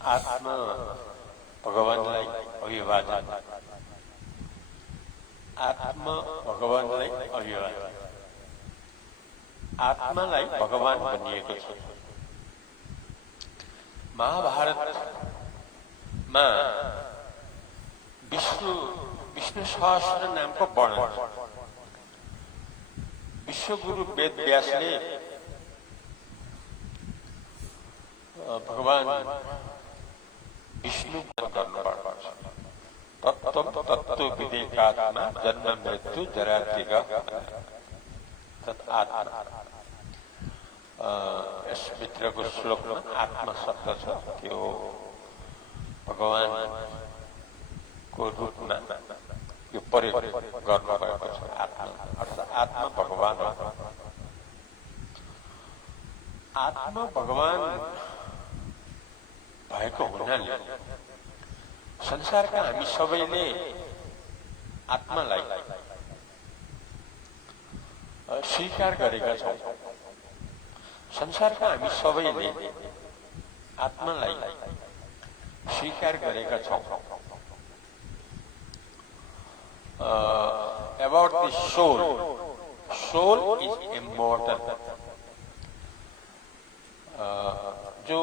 आत्मा भगवानलाई अभिवादन। आत्मा भगवानलाई अभिवादन। आत्मालाई भगवान भनिएको छ। महाभारतमा विष्णु सहस्र नामको वर्णन विश्वगुरु वेद व्यासले भगवान विष्णु गर्नुभएको छ। तत्त्व विवेकात्मा जन्म मृत्यु जरा मृत्यु तत्आत्मा। यस मित्रको श्लोकमा आत्मा शब्द छ, त्यो भगवानको रूपमा यो प्रयोग गर्नुभएको छ। आत्मा अर्थात् आत्मा भगवान हो। आत्मा भगवान भएको हुनाले संसारका हामी सबैले आत्मालाई स्वीकार गरेका छौँ। संसारका हामी सबैले आत्मालाई स्वीकार गरेका छौँ। About the soul, soul is immortal. जो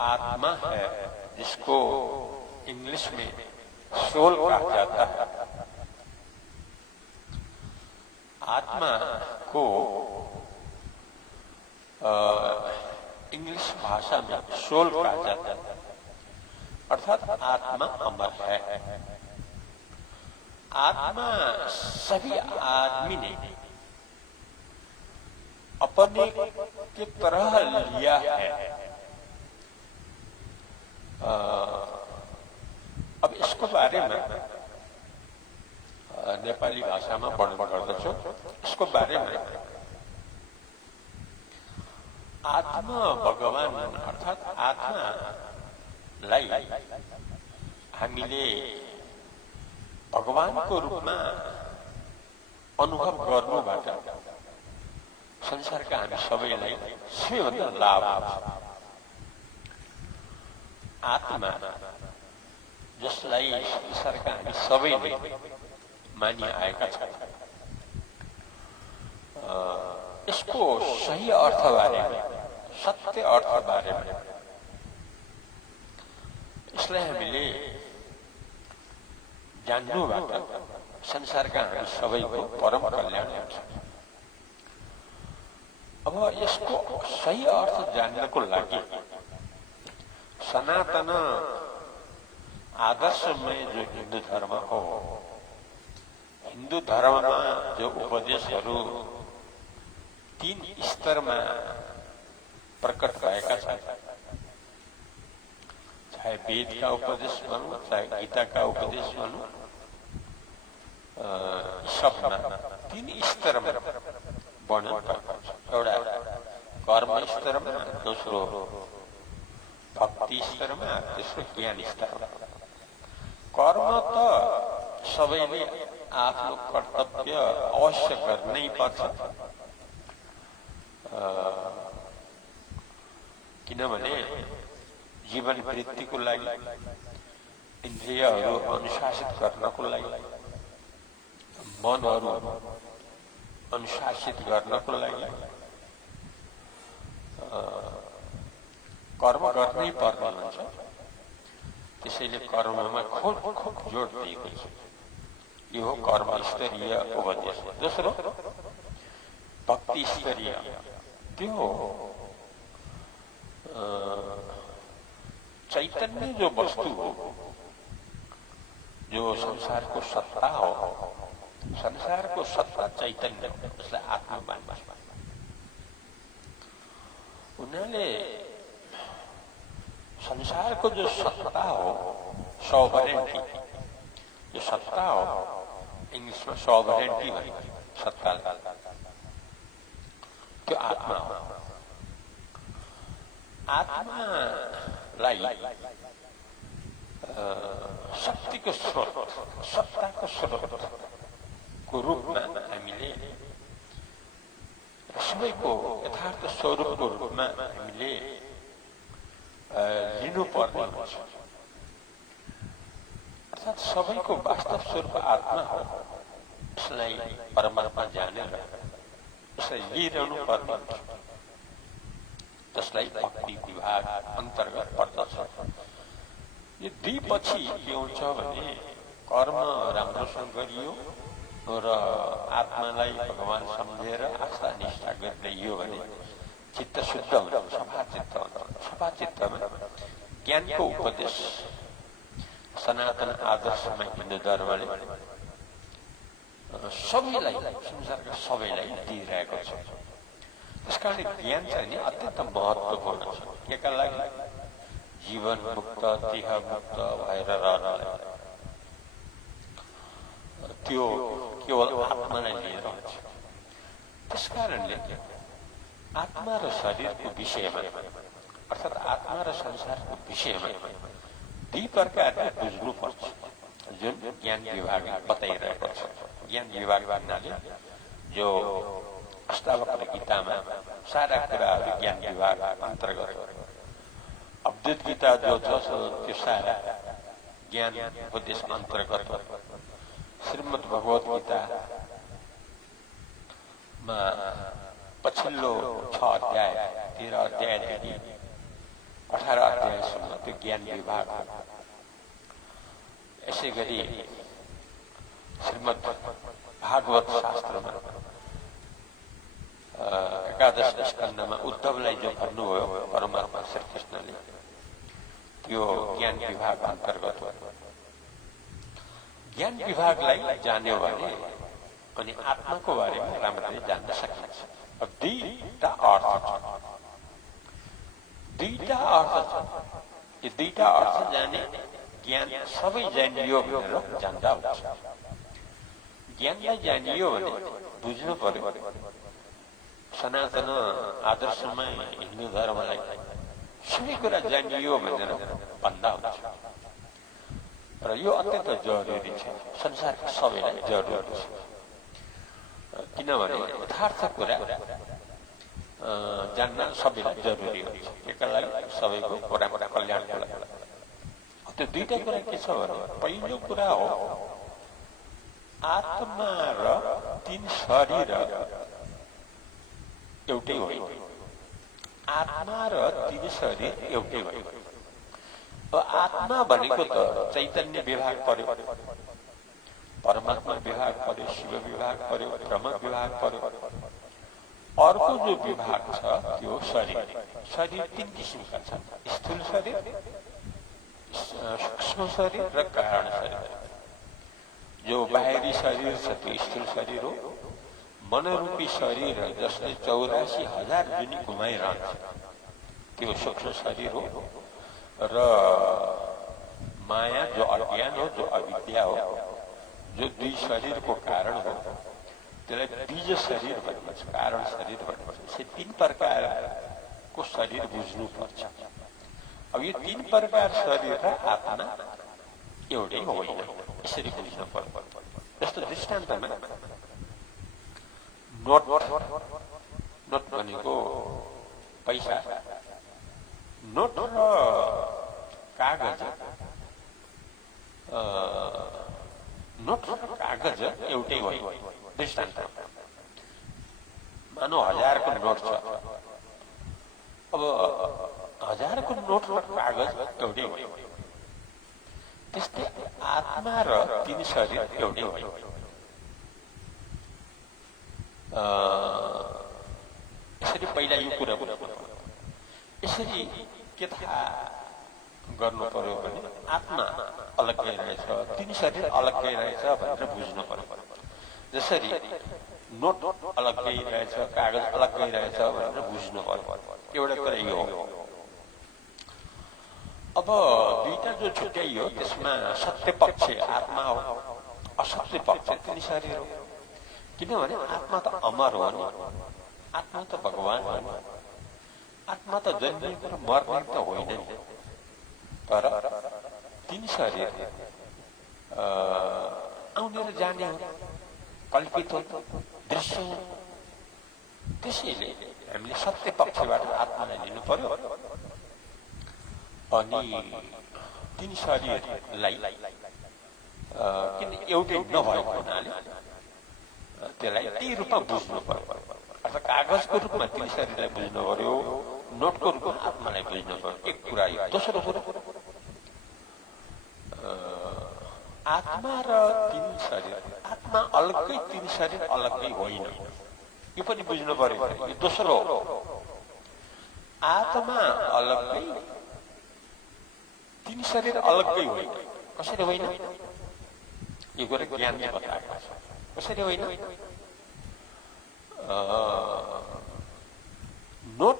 आत्मा है, जिसको इंग्लिश में सोल कहा जाता है, आत्मा को इंग्लिश भाषा में सोल कहा जाता है। अर्थात आत्मा अमर है। आत्मा सभी आदमी ने अपने की तरह लिया है। अब इसको बारे में नेपाली भाषा में वर्णन गर्दछु। इसको बारे में आत्मा भगवान अर्थात आत्मालाई हामीले भगवानको रूपमा अनुभव गर्नुबाट संसारका हामी सबैलाई सबैभन्दा लाभ हुन्छ। आत्मा जसलाई संसारका हामी सबैले मानि आएका छौँ, यसको सही अर्थ बारेमा, सत्य अर्थ बारेमा यसलाई हामीले जान्नुबाट संसारका हामी सबैको परम कल्याण हुन्छ। अब यसको सही अर्थ जान्नको लागि सनातन आदर्शमय जो हिन्दू धर्म हो, हिन्दू धर्ममा जो उपदेशहरू तीन स्तरमा प्रकट भएका छन्, चाहे वेद का उपदेश भनौं, चाहे गीता का उपदेश भनौं, सबमा तीन स्तरमा वर्णन भएको छ। एउटा कर्म स्तरमा, दोस्रो भक्ति स्तरमा, तेस्रो ज्ञान स्तरमा। कर्म त सबैले आफ्नो कर्तव्य अवश्य गर्नै पर्छ, किनभने जीवन वृत्तिको लागि, इन्द्रियहरू अनुशासित गर्नको लागि, मनहरू अनुशासित गर्नको लागि कर्म गर्नै पर्ने हुन्छ। त्यसैले कर्ममा खूब जोड दिएको छ। यो हो कर्म स्तरीय उपदेश। दोस्रो भक्ति स्तरीय, त्यो चैतन्य जो वस्तु हो, जो संसारको सत्ता हो, संसारको सत्ता चैतन्य, जसलाई आत्मा मान्नु। उनीहरूले संसारको जो सत्ता हो, सॉवरेंटी, जो सत्ता हो, इंग्लिश में सॉवरेंटी भनिन्छ सत्ता, त्यो आत्मा हो। आत्मालाई शक्तिको स्रोत, सत्ताको स्रोतको रूपमा हामीले, सबैको यथार्थ स्वरूपको रूपमा हामीले लिन हेर्नुपर्ने हुन्छ। अर्थात् सबैको वास्तव स्वरूप आत्मा हो, यसलाई परमात्मा जानेर यसलाई लिइरहनु पर्ने हुन्छ, जसलाई भक्ति विभाग अन्तर्गत पर्दछ। यो दुई पछि के हुन्छ भने कर्म राम्रोसँग गरियो र आत्मालाई भगवान सम्झेर आस्था निष्ठा गरियो भने चित्त शुद्ध हुन्छ, सफा चित्त हुन्छ। सफा चित्तमा ज्ञानको उपदेश सनातन आदर्शमा हिन्दू धर्मले सबैलाई, संसारका सबैलाई दिइरहेको छ। त्यसकारण ज्ञान चाहिँ नि अत्यन्त महत्त्वपूर्ण छ। केका लागि? जीवन मुक्त देह मुक्त भएर रहनलाई। त्यो केवल आत्मालाई लिएर हुन्छ। त्यसकारणले आत्मा र शरीरको विषयमा अर्थात् आत्मा र संसारको विषयमा दुई प्रकारले बुझ्नुपर्छ, जुन ज्ञान विभागले बताइरहेको छ। ज्ञान विभाग भन्नाले जो अष्टावक्र गीतामा सारा कुराहरू ज्ञान विभाग अन्तर्गत, अद्वैत गीता जो छ त्यो सारा ज्ञान उपदेश अन्तर्गत, श्रीमद् भगवत गीतामा पछिल्लो 6 अध्याय 13 अध्यायदेखि 18 अध्यायसम्म त्यो ज्ञान विभाग हो। यसै गरी श्रीमद् भागवत शास्त्रमा एकादश स्कन्धमा उद्धवलाई जो भन्नुभयो परमात्मा श्रीकृष्णले, त्यो ज्ञान विभाग अन्तर्गत हो। ज्ञान विभागलाई जान्यो भने अनि आत्माको बारेमा राम्ररी जान्न सकिन्छ। अब दुईटा अर्थ छ, दुईटा अर्थ छ। यो दुईटा अर्थ जाने ज्ञान सबै जानियो भनेर जान्दा हुन्छ। ज्ञानलाई जानियो भने बुझ्नु पर्यो। सनातन आदर्शमा हिन्दू धर्मलाई सबै कुरा जानियो भनेर भन्दा हुन्छ र यो अत्यन्त जरुरी छ। संसारका सबैलाई जरुरी छ, किनभने यथार्थ कुरा जान्न सबैलाई जरुरी हुन्छ। त्यसका लागि सबैको कुरा कल्याणको लागि। त्यो दुईटा कुरा के छ भने पहिलो कुरा हो आत्मा र तीन शरीर एउटै होइन। आत्मा र तीन शरीर एउटै होइन। आत्मा भनेको त चैतन्य विभाग पर्यो, परमात्मा विभाग पर्यो, शिव विभाग पर्यो, ब्रह्म विभाग पर्यो। अर्को जो विभाग छ त्यो शरीर। शरीर तीन किसिमका छन्, स्थूल शरीर, सूक्ष्म शरीर र कारण शरीर। जो बाहिरी शरीर छ त्यो स्थूल शरीर हो। मनरूपी शरीर जसले 84,000 जुनी घुमाइरहन्छ त्यो सूक्ष्म शरीर हो। र माया जो अज्ञान हो, जो अविद्या हो, जो दुई शरीरको कारण हो, त्यसलाई बीज शरीर भनिन्छ, कारण शरीर भनिन्छ। यसै तीन प्रकारको शरीर बुझ्नुपर्छ। अब यो तीन प्रकार शरीर र आत्मा एउटै होइन, यसरी बुझ्नु पर्छ। जस्तो दृष्टान्तमा नोट भनेको पैसा, नोट र कागज, नोट र कागज एउटै होइन। दृष्टान्त मानौ 1000 को नोट छ। अब 1000 को नोट र कागज एउटै होइन। त्यस्तै आत्मा र तीन शरीर एउटै होइन। यसरी पहिला यो कुरा यसरी के थाहा गर्नु पर्यो भने आत्मा अलग्गै रहेछ, तीन शरीर अलग्गै रहेछ भनेर बुझ्नु पर्यो। जसरी नोट अलग्गै रहेछ, कागज अलग्गै रहेछ भनेर बुझ्नु पर्यो। एउटा कुरा यो हो। अब दुईटा जो छुट्याइयो त्यसमा सत्य पक्ष आत्मा हो, असत्य पक्ष तीन शरीर हो। किनभने आत्मा त अमर हो नि, आत्मा त भगवान हो नि, आत्मा त जन्मिएको र मर्ने त होइन नि। तर तीन शरीर आउने र जाने हो, कल्पित हो, दृश्य हो। त्यसैले हामीले सत्य पक्षबाट आत्मालाई लिनु पर्यो। अनि तीन शरीरलाई किन एउटै नभएको हुनाले त्यसलाई त्यही रूपमा बुझ्नु पर्यो। अर्थात् कागजको रूपमा तीन शरीरलाई बुझ्नु पर्यो, नोटको रूपमा आत्मालाई बुझ्नु पर्यो। एक कुरा यो। दोस्रो कुरा, आत्मा र तीन शरीर, आत्मा अलग्गै तीन शरीर अलग्गै होइन, यो पनि बुझ्नु पर्यो। यो दोस्रो, आत्मा अलग्गै तीन शरीर अलग्गै होइन। कसरी होइन? यो कुरा ज्ञानले बताएको छ। कसरी होइन? नोट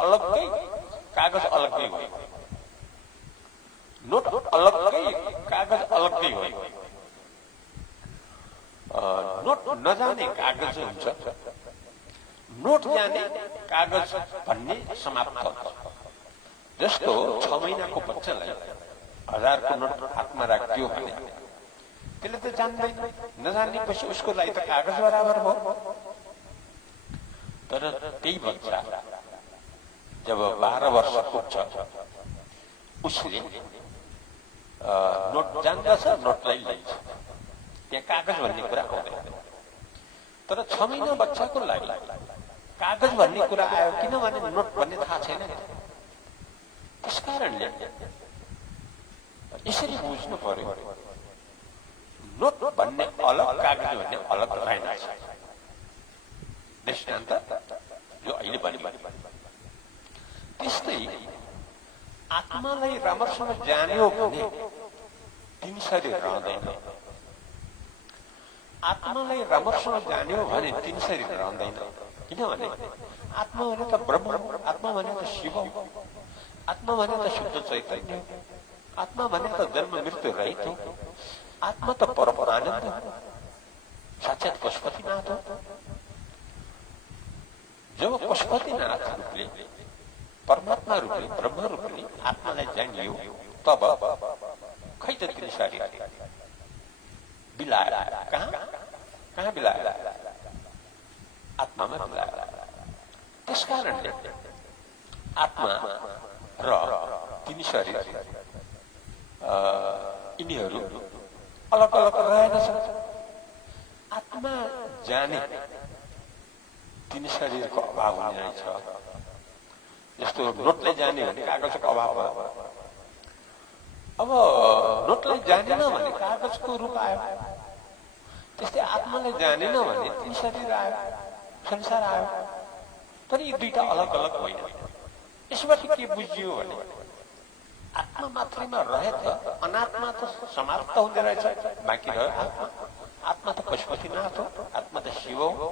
अलग्गै, कागज अलग्गै होइन। नोट अलग्गै, कागज अलग्गै होइन। नोट नजाने कागज हुन्छ, नोट जाने कागज भन्ने समाप्त हुन्छ। जस्तो 6 महिनाको बच्चालाई 1000 को नोट हातमा राखियो भने त्यसले त जान्दैन, नजानेपछि उसको लागि त कागज बराबर भयो। तर त्यही बच्चा जब 12 वर्ष पुग्छ उसले नोट जान्दछ, नोटलाई लिन्छ, त्यहाँ कागज भन्ने कुरा आउँदैन। तर 6 महिना बच्चाको लागि कागज भन्ने कुरा आयो, किनभने नोट भन्ने थाहा छैन। त्यसकारणले यसरी बुझ्नु पर्यो, नोट भन्ने अलग, कागज भन्ने अलग रहेनछ। दृष्टान्त जो अहिले भने त्यस्तै आत्मालाई राम्रोसँग जान्यो भने तीन शरीर रहँदैन। आत्मालाई राम्रोसँग जान्यो भने तीन शरीर रहँदैन। किनभने आत्मा भने त ब्रह्म, आत्मा भने त शिव, आत्मा भने त शुद्ध चैतन्य, आत्मा भने त जन्म मृत्यु रहित हो, आत्मा त परम आनन्द हो, साक्षात पशुपतिनाथ हो। जब पशुपतिनाथ रूपले, परमात्मा रूपले, ब्रह्म रूपले आत्मालाई जानियो तब खै त तीन शरीर बिलाएर कहाँ बिलाएर? आत्मामा बिलाएर। त्यसकारणले आत्मा र तीन शरीर यिनीहरू अलग अलग रहेनछ। आत्मा जाने तीन शरीरको अभाव हुने रहेछ। जस्तो नोटलाई जाने भने कागजको अभाव भयो। अब नोटलाई जानेन भने कागजको रूप आयो, त्यस्तै आत्मालाई जानेन भने तीन शरीर आयो, संसार आयो। तर यी दुईटा अलग अलग होइन। यसबाट के बुझियो भने आत्मा मात्रैमा रहे त अनात्मा त समाप्त हुँदो रहेछ, बाँकी रह्यो आत्मा। आत्मा त पशुपतिनाथ हो, आत्मा त शिव हो,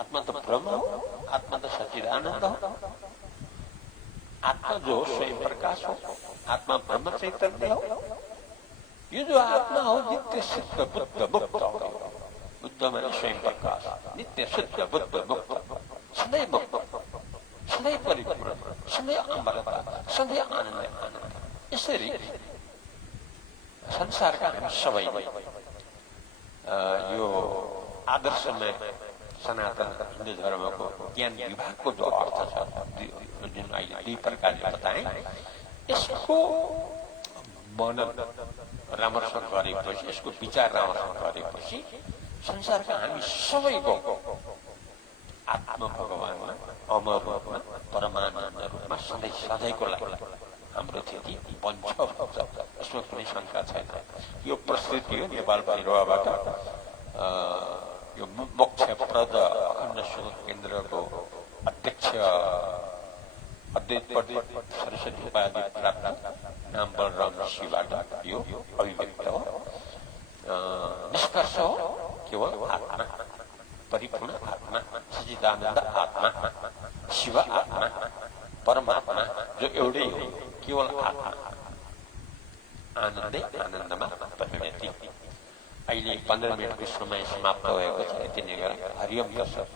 आत्मा त ब्रह्म हो, आत्मा त सच्चिदानन्द हो। आत्मा जो स्वयं प्रकाश हो, आत्मा ब्रह्म चैतन्य हो। यो जो आत्मा हो नित्य शुद्ध बुद्ध मुक्त हो। बुद्ध माने स्वयं प्रकाश, नित्य शुद्ध बुद्ध मुक्त, सधैँ मुक्त, सधैँ परिपूर्ण, सधैँ अमरता, सधैँ आनन्द आनन्द। यसरी संसारका हामी सबैले यो आदर्शमय सनातन हिन्दू धर्मको ज्ञान विभागको जो अर्थ छ, जुन अहिले दुई प्रकारले बताए, यसको मनन राम्रोसँग गरेपछि, यसको विचार राम्रोसँग गरेपछि संसारका हामी सबैको आत्मा भगवानमा, अमर रूपमा, परमानन्द रूपमा सधैँ सधैँको लागि हाम्रो स्थिति बन्छ भन्छ। यसमा कुनै शङ्का छैन। यो प्रस्तुति हो नेपाल भैरवाबाट यो मोक्षप्रद अखण्ड सुख केन्द्रको अध्यक्ष अद्वैत सरस्वती उपाधि प्राप्त नाम बलराम ऋषिबाट यो अभिव्यक्त हो। निष्कर्ष हो केवल आत्मा, परिपूर्ण आत्मा, सच्चिदानन्द आत्मा, शिव आत्मा, परमात्मा जो एउटै हो, केवल आत्मा आनन्दै आनन्दमा परिणति। अहिले 15 मिनटको समय समाप्त भएको छ। यति नै गरेर हरिओम दर्शक।